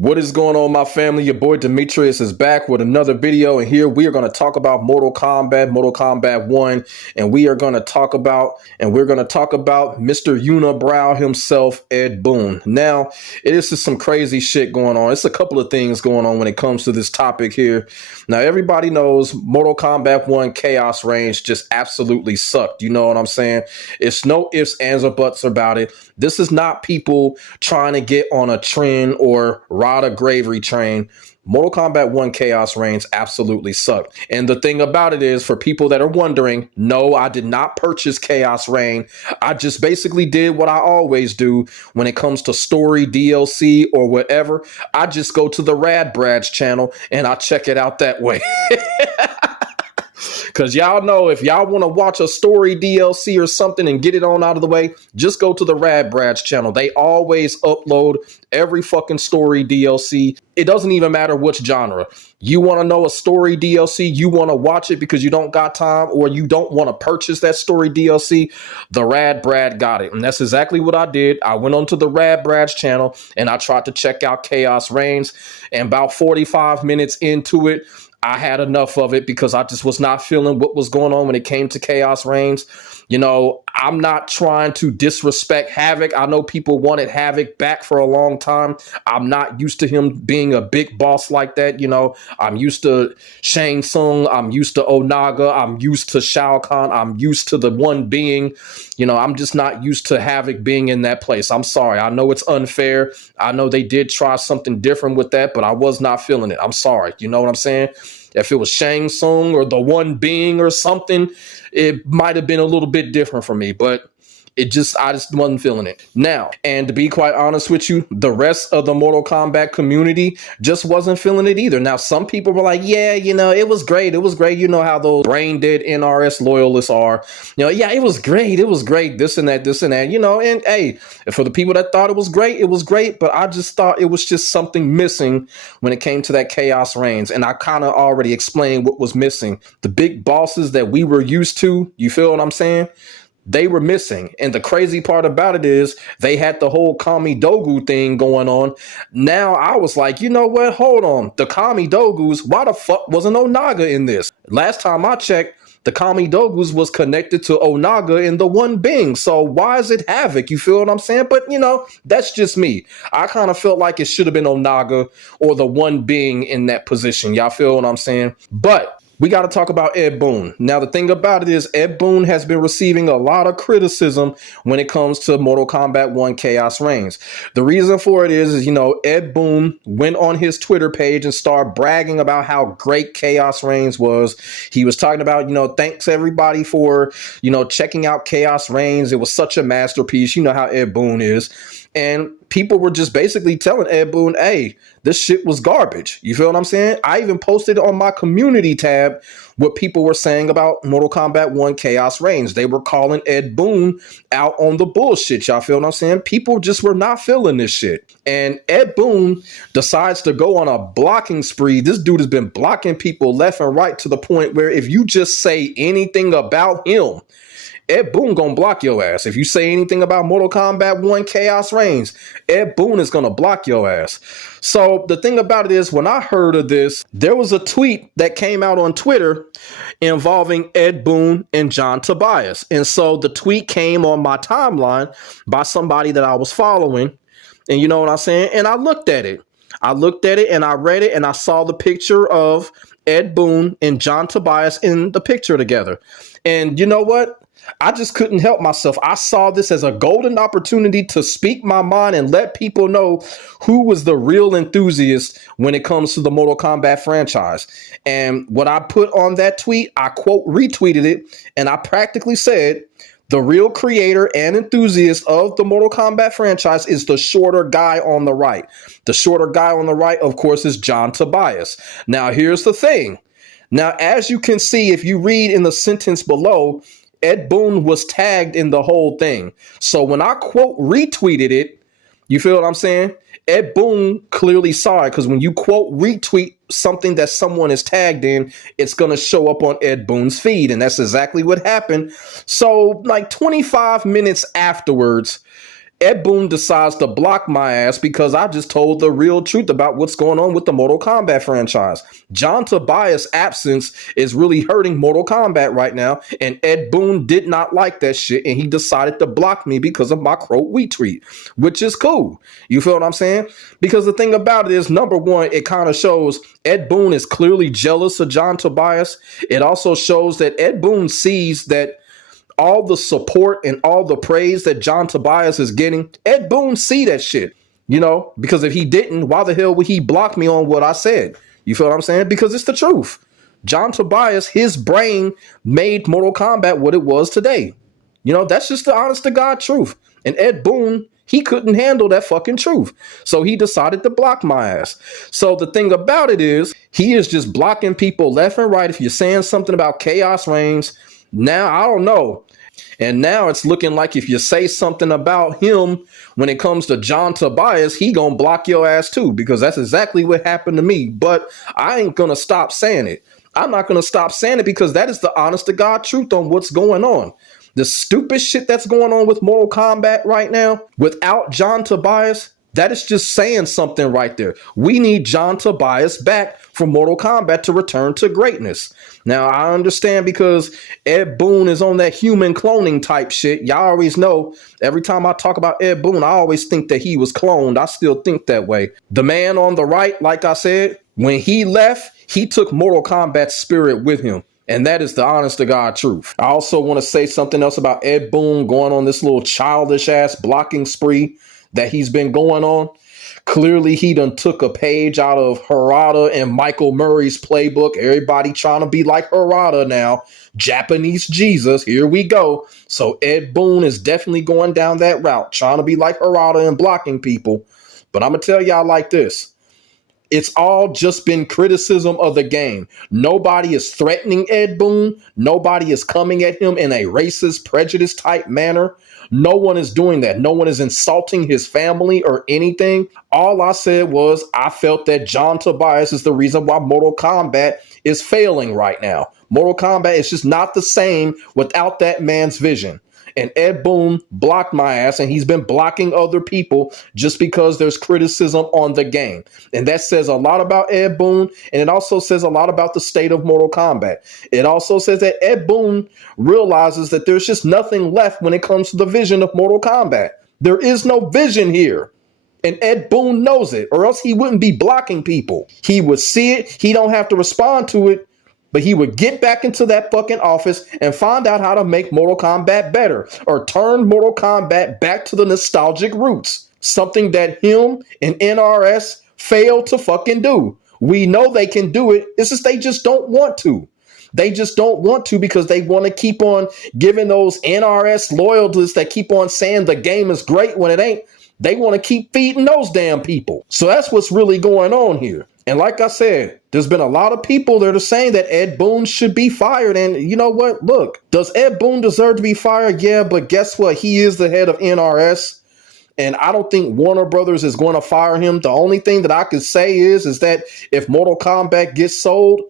What is going on, my family? Your boy Demetrius is back with another video, and here we are going to talk about Mortal Kombat 1, and we're going to talk about Mr. Unibrow himself, Ed Boone. Now, it is just some crazy shit going on. It's a couple of things going on when it comes to this topic here. Now, everybody knows Mortal Kombat 1 Chaos Range just absolutely sucked. You know what I'm saying? It's no ifs, ands, or buts about it. This is not people trying to get on a trend or ride a gravy train. Mortal Kombat 1 Chaos Reigns absolutely sucked. And the thing about it is, for people that are wondering, no, I did not purchase Chaos Reign. I just basically did what I always do when it comes to story, DLC, or whatever. I just go to the Rad Brad's channel and I check it out that way. Because y'all know, if y'all want to watch a story DLC or something and get it on out of the way, just go to the Rad Brad's channel. They always upload every fucking story DLC. It doesn't even matter which genre. You want to know a story DLC, you want to watch it because you don't got time, or you don't want to purchase that story DLC, the Rad Brad got it. And that's exactly what I did. I went onto the Rad Brad's channel and I tried to check out Chaos Reigns, and about 45 minutes into it, I had enough of it because I just was not feeling what was going on when it came to Chaos Reigns. You know, I'm not trying to disrespect Havoc. I know people wanted Havoc back for a long time. I'm not used to him being a big boss like that. You know, I'm used to Shang Tsung. I'm used to Onaga. I'm used to Shao Kahn. I'm used to the one being. You know, I'm just not used to Havoc being in that place. I'm sorry. I know it's unfair. I know they did try something different with that, but I was not feeling it. I'm sorry. You know what I'm saying? If it was Shang Tsung or the one being or something, it might have been a little bit different for me, but I just wasn't feeling it. Now, and to be quite honest with you, the rest of the Mortal Kombat community just wasn't feeling it either. Now, some people were like, yeah, you know, it was great. It was great. You know how those brain dead NRS loyalists are. You know, yeah, it was great. It was great. This and that, you know, and hey, for the people that thought it was great. But I just thought it was just something missing when it came to that Chaos Reigns. And I kind of already explained what was missing. The big bosses that we were used to, you feel what I'm saying? They were missing. And the crazy part about it is they had the whole Kami Dogu thing going on. Now I was like, you know what? Hold on. The Kami Dogus, why the fuck wasn't Onaga in this? Last time I checked, the Kami Dogus was connected to Onaga in the one being. So why is it Havoc? You feel what I'm saying? But, you know, that's just me. I kind of felt like it should have been Onaga or the one being in that position. Y'all feel what I'm saying? But we got to talk about Ed Boone. Now, the thing about it is Ed Boone has been receiving a lot of criticism when it comes to Mortal Kombat 1 Chaos Reigns. The reason for it is, you know, Ed Boone went on his Twitter page and started bragging about how great Chaos Reigns was. He was talking about, you know, thanks everybody for, you know, checking out Chaos Reigns. It was such a masterpiece. You know how Ed Boone is. And people were just basically telling Ed Boone, hey, this shit was garbage. You feel what I'm saying? I even posted on my community tab what people were saying about Mortal Kombat 1 Chaos Reigns. They were calling Ed Boone out on the bullshit. Y'all feel what I'm saying? People just were not feeling this shit. And Ed Boone decides to go on a blocking spree. This dude has been blocking people left and right to the point where if you just say anything about him, Ed Boone gonna block your ass. If you say anything about Mortal Kombat 1 Chaos Reigns, Ed Boone is gonna block your ass. So the thing about it is, when I heard of this, there was a tweet that came out on Twitter involving Ed Boone and John Tobias. And so the tweet came on my timeline by somebody that I was following. And you know what I'm saying? And I looked at it. And I read it and I saw the picture of Ed Boone and John Tobias in the picture together. And you know what? I just couldn't help myself. I saw this as a golden opportunity to speak my mind and let people know who was the real enthusiast when it comes to the Mortal Kombat franchise. And what I put on that tweet, I quote retweeted it, and I practically said, the real creator and enthusiast of the Mortal Kombat franchise is the shorter guy on the right. The shorter guy on the right, of course, is John Tobias. Now, here's the thing. Now, as you can see, if you read in the sentence below, Ed Boone was tagged in the whole thing. So when I quote retweeted it, you feel what I'm saying? Ed Boone clearly saw it, because when you quote retweet something that someone is tagged in, it's going to show up on Ed Boone's feed. And that's exactly what happened. So like 25 minutes afterwards, Ed Boone decides to block my ass because I just told the real truth about what's going on with the Mortal Kombat franchise. John Tobias' absence is really hurting Mortal Kombat right now, and Ed Boone did not like that shit, and he decided to block me because of my quote retweet, which is cool. You feel what I'm saying? Because the thing about it is, number one, it kind of shows Ed Boone is clearly jealous of John Tobias. It also shows that Ed Boone sees that all the support and all the praise that John Tobias is getting, Ed Boone see that shit, because if he didn't, why the hell would he block me on what I said? You feel what I'm saying? Because it's the truth. John Tobias, his brain made Mortal Kombat what it was today. That's just the honest to God truth. And Ed Boone, he couldn't handle that fucking truth. So he decided to block my ass. So the thing about it is, he is just blocking people left and right. If you're saying something about Chaos Reigns, now I don't know. And now it's looking like if you say something about him when it comes to John Tobias, he gonna block your ass too, because that's exactly what happened to me. But I ain't gonna stop saying it. I'm not gonna stop saying it because that is the honest to God truth on what's going on. The stupid shit that's going on with Mortal Kombat right now without John Tobias, that is just saying something right there. We need John Tobias back for Mortal Kombat to return to greatness. Now, I understand because Ed Boone is on that human cloning type shit. Y'all always know, every time I talk about Ed Boone, I always think that he was cloned. I still think that way. The man on the right, like I said, when he left, he took Mortal Kombat's spirit with him. And that is the honest to God truth. I also want to say something else about Ed Boone going on this little childish ass blocking spree that he's been going on. Clearly, he done took a page out of Harada and Michael Murray's playbook. Everybody trying to be like Harada now. Japanese Jesus, here we go. So Ed Boone is definitely going down that route, trying to be like Harada and blocking people. But I'm going to tell y'all like this. It's all just been criticism of the game. Nobody is threatening Ed Boone. Nobody is coming at him in a racist, prejudice type manner. No one is doing that. No one is insulting his family or anything. All I said was I felt that John Tobias is the reason why Mortal Kombat is failing right now. Mortal Kombat is just not the same without that man's vision. And Ed Boone blocked my ass, and he's been blocking other people just because there's criticism on the game. And that says a lot about Ed Boone, and it also says a lot about the state of Mortal Kombat. It also says that Ed Boone realizes that there's just nothing left when it comes to the vision of Mortal Kombat. There is no vision here. And Ed Boone knows it, or else he wouldn't be blocking people. He would see it. He don't have to respond to it. But he would get back into that fucking office and find out how to make Mortal Kombat better, or turn Mortal Kombat back to the nostalgic roots. Something that him and NRS failed to fucking do. We know they can do it. It's just they just don't want to. They just don't want to because they want to keep on giving those NRS loyalists that keep on saying the game is great when it ain't. They want to keep feeding those damn people. So that's what's really going on here. And like I said, there's been a lot of people that are saying that Ed Boone should be fired. And you know what? Look, does Ed Boone deserve to be fired? Yeah, but guess what? He is the head of NRS. And I don't think Warner Brothers is going to fire him. The only thing that I could say is that if Mortal Kombat gets sold,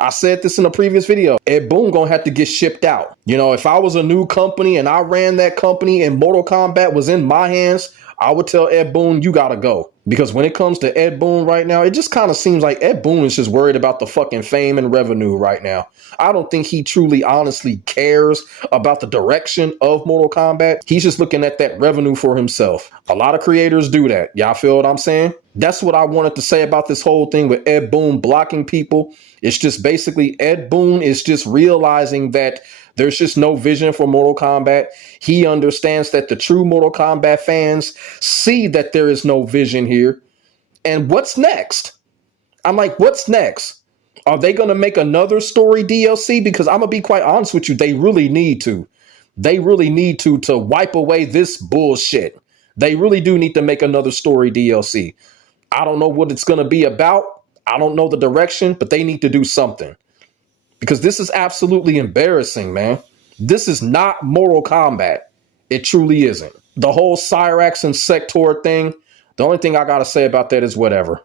I said this in a previous video, Ed Boone gonna have to get shipped out. If I was a new company and I ran that company and Mortal Kombat was in my hands, I would tell Ed Boone, you gotta go. Because when it comes to Ed Boone right now, it just kind of seems like Ed Boone is just worried about the fucking fame and revenue right now. I don't think he truly, honestly cares about the direction of Mortal Kombat. He's just looking at that revenue for himself. A lot of creators do that. Y'all feel what I'm saying? That's what I wanted to say about this whole thing with Ed Boone blocking people. It's just basically Ed Boone is just realizing that there's just no vision for Mortal Kombat. He understands that the true Mortal Kombat fans see that there is no vision here. And what's next? I'm like, what's next? Are they going to make another story DLC? Because I'm going to be quite honest with you, they really need to. They really need to wipe away this bullshit. They really do need to make another story DLC. I don't know what it's going to be about. I don't know the direction, but they need to do something. Because this is absolutely embarrassing, man. This is not Mortal Kombat. It truly isn't. The whole Cyrax and Sector thing, the only thing I got to say about that is whatever.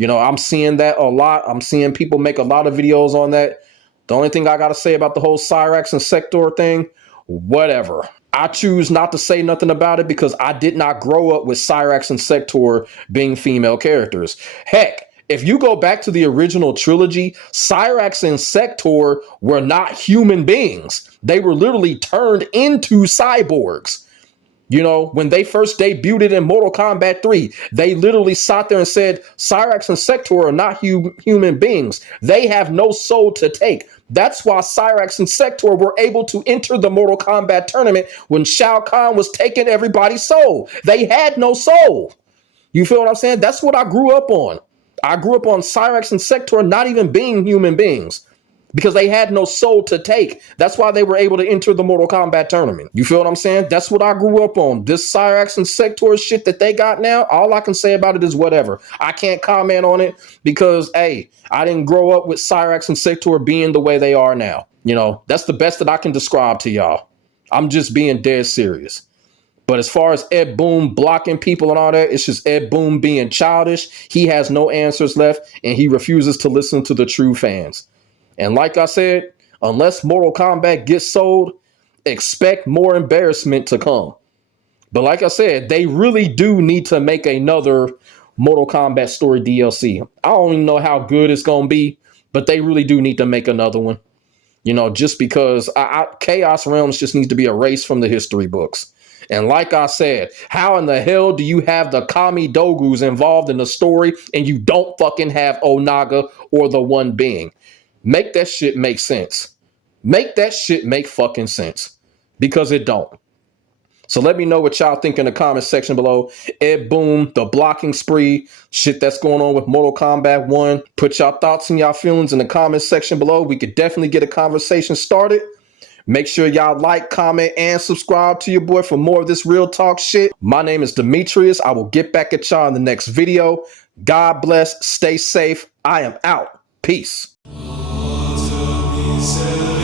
I'm seeing that a lot. I'm seeing people make a lot of videos on that. The only thing I got to say about the whole Cyrax and Sector thing, whatever. I choose not to say nothing about it because I did not grow up with Cyrax and Sector being female characters. Heck, if you go back to the original trilogy, Cyrax and Sector were not human beings. They were literally turned into cyborgs. You know, when they first debuted in Mortal Kombat 3, they literally sat there and said, Cyrax and Sector are not human beings. They have no soul to take. That's why Cyrax and Sector were able to enter the Mortal Kombat tournament when Shao Kahn was taking everybody's soul. They had no soul. You feel what I'm saying? That's what I grew up on. I grew up on Cyrax and Sector not even being human beings, because they had no soul to take. That's why they were able to enter the Mortal Kombat tournament. You feel what I'm saying? That's what I grew up on. This Cyrax and Sector shit that they got now, all I can say about it is whatever. I can't comment on it because, hey, I didn't grow up with Cyrax and Sector being the way they are now. You know, that's the best that I can describe to y'all. I'm just being dead serious. But as far as Ed Boone blocking people and all that, it's just Ed Boone being childish. He has no answers left, and he refuses to listen to the true fans. And like I said, unless Mortal Kombat gets sold, expect more embarrassment to come. But like I said, they really do need to make another Mortal Kombat story DLC. I don't even know how good it's going to be, but they really do need to make another one. You know, just because Chaos Realms just needs to be erased from the history books. And like I said, how in the hell do you have the Kami Dogus involved in the story and you don't fucking have Onaga or the One Being? Make that shit make sense. Make that shit make fucking sense. Because it don't. So let me know what y'all think in the comment section below. Ed Boone, the blocking spree, shit that's going on with Mortal Kombat 1. Put y'all thoughts and y'all feelings in the comment section below. We could definitely get a conversation started. Make sure y'all like, comment, and subscribe to your boy for more of this real talk shit. My name is Demetrius. I will get back at y'all in the next video. God bless. Stay safe. I am out. Peace. Said